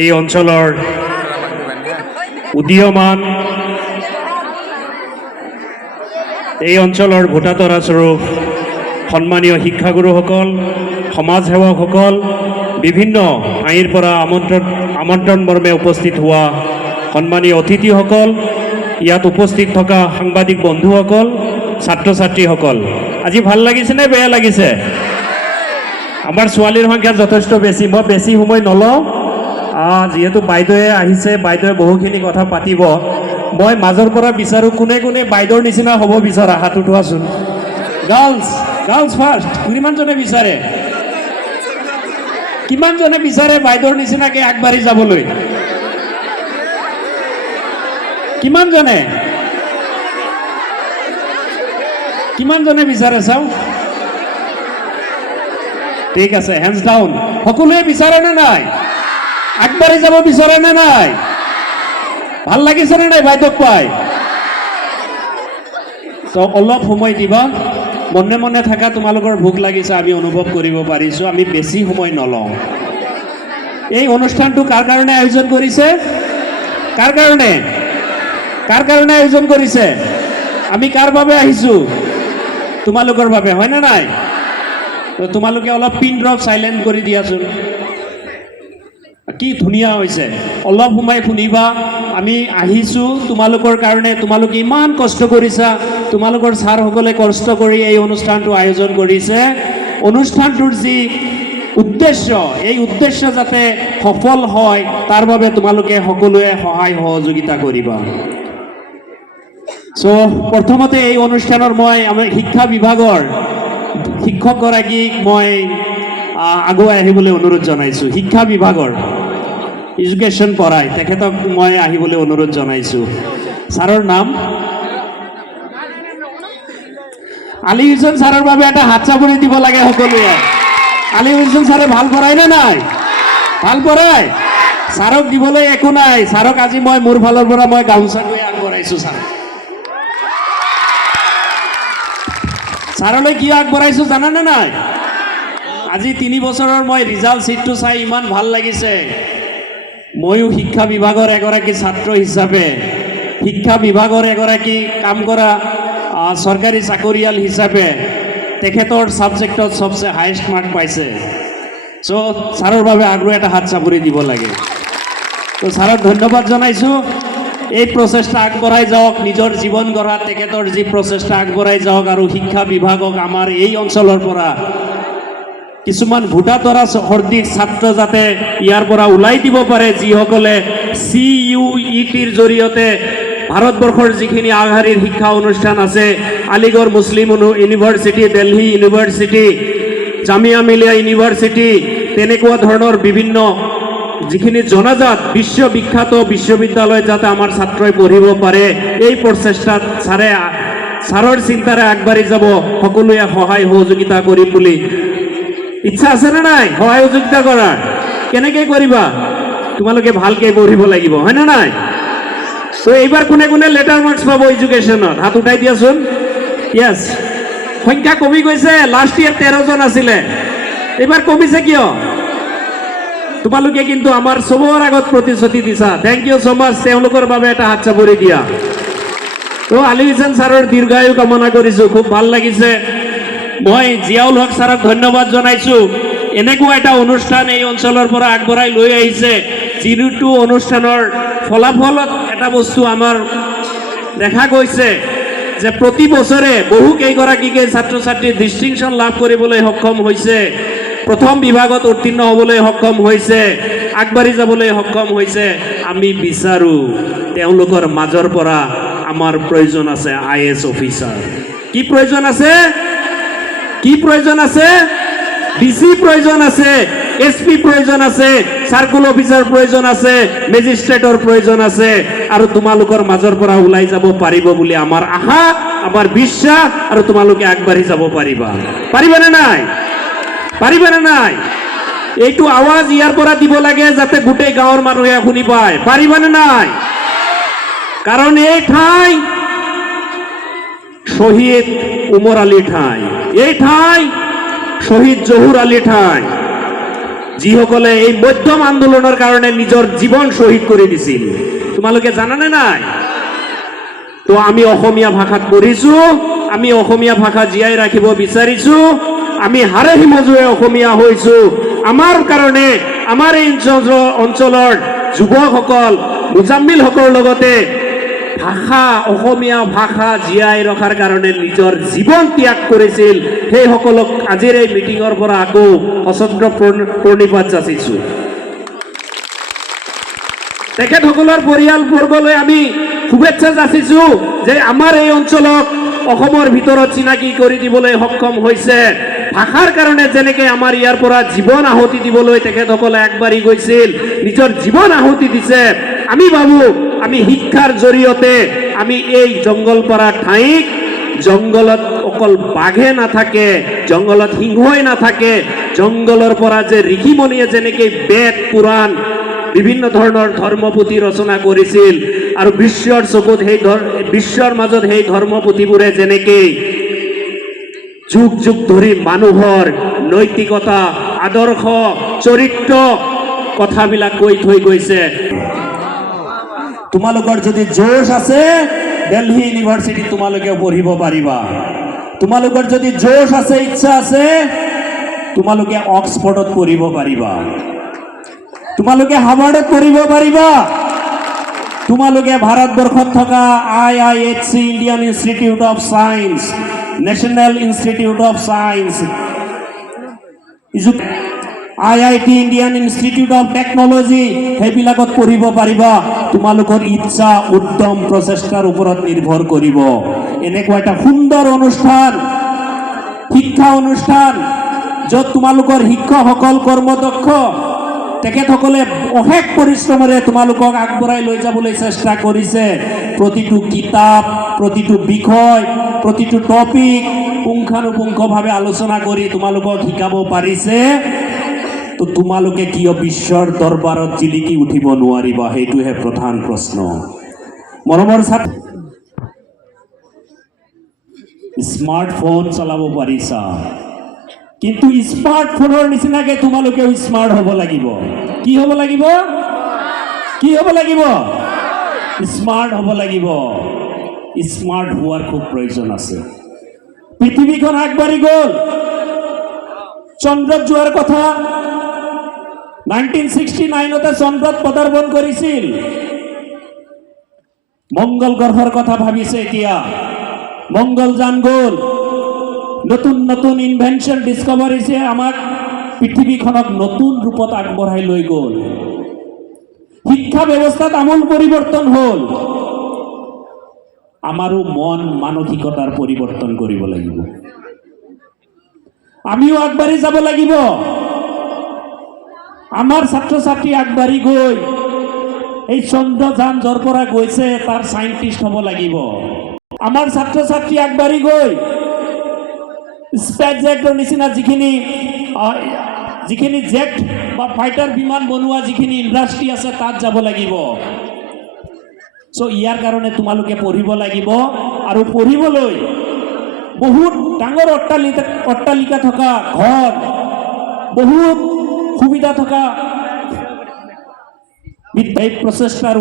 এই অঞ্চলৰ উদীয়মান এই অঞ্চলৰ ভোটাতৰা স্বৰূপ সন্মানীয় শিক্ষাগুৰুসকল, সমাজসেৱকসকল, বিভিন্ন ঠাইৰ পৰা আমন্ত্ৰণ মৰ্মে উপস্থিত হোৱা সন্মানীয় অতিথিসকল, ইয়াত উপস্থিত থকা সাংবাদিক বন্ধুসকল, ছাত্ৰ ছাত্ৰীসকল, আজি ভাল লাগিছেনে বেয়া লাগিছে? আমাৰ ছোৱালীৰ সংখ্যা যথেষ্ট বেছি, মই বেছি সময় নলওঁ। যিহেতু বাইদেৱে আহিছে, বাইদেৱে বহুখিনি কথা পাতিব। মই মাজৰ পৰা বিচাৰোঁ কোনে কোনে বাইদেউৰ নিচিনা হ'ব বিচৰা হাত উঠোৱাচোন। Girls first. কিমানজনে বিচাৰে? কিমানজনে বিচাৰে বাইদেউৰ নিচিনাকৈ আগবাঢ়ি যাবলৈ? কিমানজনে কিমানজনে বিচাৰে চাওঁ? ঠিক আছে, হেণ্ডছ ডাউন। সকলোৱে বিচাৰে নে নাই? আগবাঢ়ি যাব বিচাৰে নে নাই? ভাল লাগিছে নে নাই বাইদেউক পাই? তো অলপ সময় দিবা, মনে মনে থাকা। তোমালোকৰ ভোক লাগিছে আমি অনুভৱ কৰিব পাৰিছোঁ, আমি বেছি সময় নলওঁ। এই অনুষ্ঠানটো কাৰ কাৰণে আয়োজন কৰিছে? কাৰ কাৰণে আয়োজন কৰিছে? আমি কাৰ বাবে আহিছোঁ? তোমালোকৰ বাবে, হয়নে নাই? তো তোমালোকে অলপ পিন ড্ৰপ চাইলেণ্ট কৰি দিয়াচোন। কি ধুনীয়া হৈছে, অলপ সময় শুনিবা। আমি আহিছোঁ তোমালোকৰ কাৰণে, তোমালোকে ইমান কষ্ট কৰিছা। তোমালোকৰ ছাৰসকলে কষ্ট কৰি এই অনুষ্ঠানটো আয়োজন কৰিছে। অনুষ্ঠানটোৰ যি উদ্দেশ্য, এই উদ্দেশ্য যাতে সফল হয় তাৰ বাবে তোমালোকে সকলোৱে সহায় সহযোগিতা কৰিবা। প্ৰথমতে এই অনুষ্ঠানৰ মই আমাৰ শিক্ষা বিভাগৰ শিক্ষকগৰাকীক মই আগুৱাই আহিবলৈ অনুৰোধ জনাইছোঁ। শিক্ষা বিভাগৰ এডুকেশ্যন পঢ়াই তেখেতক মই আহিবলৈ অনুৰোধ জনাইছোঁ। ছাৰৰ নাম আলী হুছেইন ছাৰৰ বাবে এটা হাত চাপৰি দিব লাগে সকলোৱে। আলী হুছেইন ছাৰে ভাল পঢ়াই নে নাই? ভাল পঢ়াই। ছাৰক দিবলৈ একো নাই। ছাৰক আজি মই মোৰ ফালৰ পৰা মই গামোচাটোৱে আগবঢ়াইছোঁ। ছাৰলৈ কিয় আগবঢ়াইছোঁ জানানে নাই? আজি 3 বছৰৰ মই ৰিজাল্ট শ্বীটটো চাই ইমান ভাল লাগিছে। ময়ো শিক্ষা বিভাগৰ এগৰাকী ছাত্ৰ হিচাপে, শিক্ষা বিভাগৰ এগৰাকী কাম কৰা চৰকাৰী চাকৰিয়াল হিচাপে তেখেতৰ ছাবজেক্টত চবচে হায়েষ্ট মাৰ্ক পাইছে। ছাৰৰ বাবে আৰু এটা হাত চাপৰি দিব লাগে। তো ছাৰক ধন্যবাদ জনাইছোঁ। এই প্ৰচেষ্টা আগবঢ়াই যাওক, নিজৰ জীৱন গঢ়াত তেখেতৰ যি প্ৰচেষ্টা আগবঢ়াই যাওক, আৰু শিক্ষা বিভাগক আমাৰ এই অঞ্চলৰ পৰা কিছুমান ভোটাতৰা সদৃশ ছাত্ৰ যাতে ইয়াৰ পৰা ওলাই দিব পাৰে, যিসকলে CUETৰ জৰিয়তে ভাৰতবৰ্ষৰ যিখিনি আগশাৰীৰ শিক্ষা অনুষ্ঠান আছে, Aligarh Muslim University, Delhi University, Jamia Millia University, তেনেকুৱা ধৰণৰ বিভিন্ন যিখিনি জনাজাত বিশ্ববিখ্যাত বিশ্ববিদ্যালয়ত যাতে আমাৰ ছাত্ৰই পঢ়িব পাৰে, এই প্ৰচেষ্টাত ছাৰৰ চিন্তাৰে আগবাঢ়ি যাব। সকলোৱে সহায় সহযোগিতা কৰিম বুলি ইচ্ছা আছেনে নাই? সহায় সহযোগিতা কৰাৰ কেনেকৈ কৰিবা? তোমালোকে ভালকৈ পঢ়িব লাগিব, হয়নে নাই? এইবাৰ কোনে কোনে লেটাৰ মাৰ্কছ পাব এডুকেশ্যনত? হাত উঠাই দিয়াচোন। য়েছ, সংখ্যা কমি গৈছে। লাষ্ট ইয়েৰ 13 জন আছিলে, এইবাৰ কমিছে কিয়? তোমালোকে কিন্তু আমাৰ চবৰ আগত প্ৰতিশ্ৰুতি দিছা। থেংক ইউ ছ' মাছ। তেওঁলোকৰ বাবে এটা হাত চাপৰি দিয়া। আলী হুছেইন ছাৰৰ দীৰ্ঘায়ু কামনা কৰিছোঁ। খুব ভাল লাগিছে। মই জিয়াউল হক ছাৰক ধন্যবাদ জনাইছোঁ। এনেকুৱা এটা অনুষ্ঠান এই অঞ্চলৰ পৰা আগবঢ়াই লৈ আহিছে, যিটো অনুষ্ঠানৰ ফলাফলত এটা বস্তু আমাৰ দেখা গৈছে যে প্ৰতি বছৰে বহু কেইগৰাকীকে ছাত্ৰ ছাত্ৰী ডিষ্টিংশ্যন লাভ কৰিবলৈ সক্ষম হৈছে, প্ৰথম বিভাগত উত্তীৰ্ণ হ'বলৈ সক্ষম হৈছে, আগবাঢ়ি যাবলৈ সক্ষম হৈছে। আমি বিচাৰোঁ তেওঁলোকৰ মাজৰ পৰা আমাৰ প্ৰয়োজন আছে IAS অফিচাৰ। কি প্ৰয়োজন আছে? কি প্ৰয়োজন আছে? DC প্ৰয়োজন আছে, SP প্ৰয়োজন আছে, চাৰ্কুল অফিচাৰ প্ৰয়োজন আছে, মেজিষ্ট্ৰেটৰ প্ৰয়োজন আছে। আৰু তোমালোকৰ মাজৰ পৰা ওলাই যাব পাৰিব বুলি আমাৰ আশা, আমাৰ বিশ্বাস, আৰু তোমালোকে আগবাঢ়ি যাব পাৰিবা। পাৰিবানে নাই? পাৰিবানে নাই? এইটো আৱাজ ইয়াৰ পৰা দিব লাগে যাতে গোটেই গাঁৱৰ মানুহে শুনি পায়। পাৰিবানে নাই? কাৰণ এই ঠাই শহীদ উমৰ আলী ঠাই, এই ঠাই শহীদ জহুৰ আলী ঠাই। যিসকলে এই মধ্যম আন্দোলনৰ কাৰণে নিজৰ জীৱন শ্বহীদ কৰি দিছিল। তোমালোকে জানানে নাই? তো আমি অসমীয়া ভাষাত পঢ়িছো, আমি অসমীয়া ভাষা জীয়াই ৰাখিব বিচাৰিছো, আমি হাড়ে হিমজুৱে অসমীয়া হৈছো। আমাৰ কাৰণে আমাৰ এই অঞ্চলৰ যুৱকসকল, মুজাম্মিলসকলৰ লগতে ভাষা, অসমীয়া ভাষা জীয়াই ৰখাৰ কাৰণে নিজৰ জীৱন ত্যাগ কৰিছিল। সেইসকলক আজিৰ এই মিটিঙৰ পৰা আকৌ সশস্ত্ৰ প্ৰণিপাত যাচিছো। তেখেতসকলৰ পৰিয়ালবৰ্গলৈ আমি শুভেচ্ছা যাচিছো যে আমাৰ এই অঞ্চলক অসমৰ ভিতৰত চিনাকি কৰি দিবলৈ সক্ষম হৈছে। ভাষাৰ কাৰণে যেনেকৈ আমাৰ ইয়াৰ পৰা জীৱন আহুতি দিবলৈ তেখেতসকলে আগবাঢ়ি গৈছিল, নিজৰ জীৱন আহুতি দিছে। আমি ভাবো আমি শিক্ষাৰ জৰিয়তে আমি এই জংগলপাৰা ঠাইক, জংগলত অকল বাঘে নাথাকে, জংগলত সিংহই নাথাকে, জংগলৰ পৰা যে ঋষিমণিয়ে যেনেকৈ বেদ পুৰাণ বিভিন্ন ধৰণৰ ধৰ্মপুথি ৰচনা কৰিছিল আৰু বিশ্বৰ চকুত বিশ্বৰ মাজত সেই ধৰ্মপুথিবোৰে যেনেকৈ যুগ যুগ ধৰি মানুহৰ নৈতিকতা, আদৰ্শ, চৰিত্ৰ কথাবিলাক কৈ থৈ গৈছে। তোমালোকৰ যদি জোশ আছে, দিল্লী ইউনিভাৰ্চিটিত তোমালোকে পঢ়িব পাৰিবা। তোমালোকৰ যদি জোশ আছে, ইচ্ছা আছে, তোমালোকে অক্সফৰ্ডত পঢ়িব পাৰিবা, তোমালোকে হাৰ্ভাৰ্ডত পঢ়িব পাৰিবা, তোমালোকে ভাৰতবৰ্ষত থকা IIHC, Indian institute of science, national institute of science, IIT, Indian institute of technology, সেইবিলাকত পঢ়িব পাৰিবা। তোমালোকৰ ইচ্ছা, উদ্যম, প্ৰচেষ্টাৰ ওপৰত নিৰ্ভৰ কৰিব। এনেকুৱা এটা সুন্দৰ অনুষ্ঠান, শিক্ষা অনুষ্ঠান, য'ত তোমালোকৰ শিক্ষকসকল কৰ্মদক্ষ, তেখেতসকলে অশেষ পৰিশ্ৰমেৰে তোমালোকক আগবঢ়াই লৈ যাবলৈ চেষ্টা কৰিছে। প্ৰতিটো কিতাপ, প্ৰতিটো বিষয়, প্ৰতিটো টপিক পুংখানুপুংখভাৱে আলোচনা কৰি তোমালোকক শিকাব পাৰিছে। তো তোমালোকে কিয় বিশ্বৰ দৰবাৰত জিলিকি উঠিব নোৱাৰিবা? সেইটোহে প্ৰধান প্ৰশ্ন। মৰমৰ ছাত্ৰ, স্মাৰ্টফোন চলাব পাৰিছা, কিন্তু স্মাৰ্টফোনৰ নিচিনাকে তোমালোকেও স্মাৰ্ট হ'ব লাগিব। কি হ'ব লাগিব? কি হ'ব লাগিব? স্মাৰ্ট হ'ব লাগিব। স্মাৰ্ট হোৱাৰ খুব প্ৰয়োজন আছে। পৃথিৱীখন আগবাঢ়ি গ'ল, চন্দ্ৰত যোৱাৰ কথা 1969তে চন্দ্ৰত পদাৰ্পণ কৰিছিল। মংগল গ্ৰহৰ কথা ভাবিছে এতিয়া, মংগলযান গ'ল, নতুন নতুন ইনভেনশ্যন, ডিস্কভাৰিছে আমাক পৃথিৱীখনক নতুন ৰূপত আগবঢ়াই লৈ গ'ল। শিক্ষা ব্যৱস্থাত আমূল পৰিৱৰ্তন হ'ল। আমাৰো মন মানসিকতাৰ পৰিৱৰ্তন কৰিব লাগিব। আমিও আগবাঢ়ি যাব লাগিব। আমাৰ ছাত্ৰ ছাত্ৰী আগবাঢ়ি গৈ এই চন্দ্ৰযান য'ৰ পৰা গৈছে তাৰ চাইণ্টিষ্ট হ'ব লাগিব। আমাৰ ছাত্ৰ ছাত্ৰী আগবাঢ়ি গৈ স্পেচ জেটৰ নিচিনা যিখিনি জেট বা ফাইটাৰ বিমান বনোৱা যিখিনি ইণ্ডাষ্ট্ৰী আছে তাত যাব লাগিব। চ' ইয়াৰ কাৰণে তোমালোকে পঢ়িব লাগিব, আৰু পঢ়িবলৈ বহুত ডাঙৰ অট্টালিকা থকা ঘৰ, বহুত সুবিধা থকা এই প্ৰচেষ্টাৰ